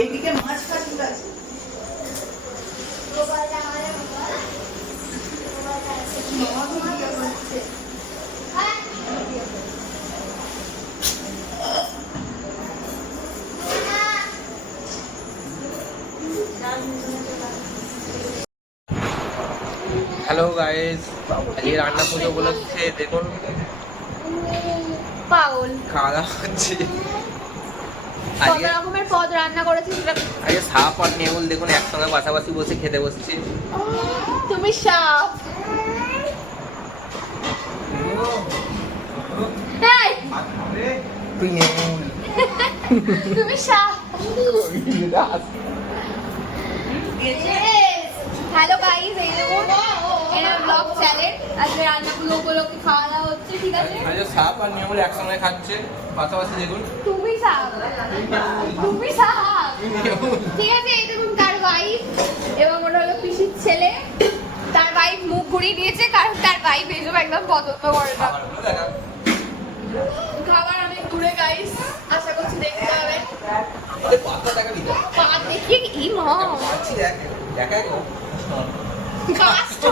এইদিকে মাছ কাটতে আছে। হ্যালো গাইস, আজকে রান্না পুজো উপলক্ষে দেখুন পাগল খাওয়া দাওয়া হচ্ছে। কত আজকে রকমের পদ রান্না করেছি সেটা আজকে সাপ আর নেউল দেখুন একসঙ্গে পাশাপাশি বসে খেতে বসছে। তুমি সাপ। এই, তুই নেউল। তুমি সাপ। হ্যালো গাইস, এই দেখুন এটা ব্লগ চ্যানেল। আজকে রান্নাগুলো উপলক্ষে খাওয়া দাওয়া হচ্ছে, ঠিক আছে? আজকে সাপ আর নেউল একসঙ্গে খাচ্ছে পাশাপাশি দেখুন। তুমি সাপ, তুমি সাপ, ঠিক আছে? এই দেখুন তার ওয়াইফ এবং ওটা হলো পিসির ছেলে। তার ওয়াইফ মুখ ঘুরিয়ে দিয়েছে কারণ তার ওয়াইফ এসব একদম পছন্দ করে না। খাবারগুলো দেখা। খাবার অনেক দূরে গাইস, আশা করছি দেখতে হবে। এই পাতা দেখা দিতে। পা দেখিয়ে ই মা খাচ্ছি দেখ, দেখা গো। কাস্ট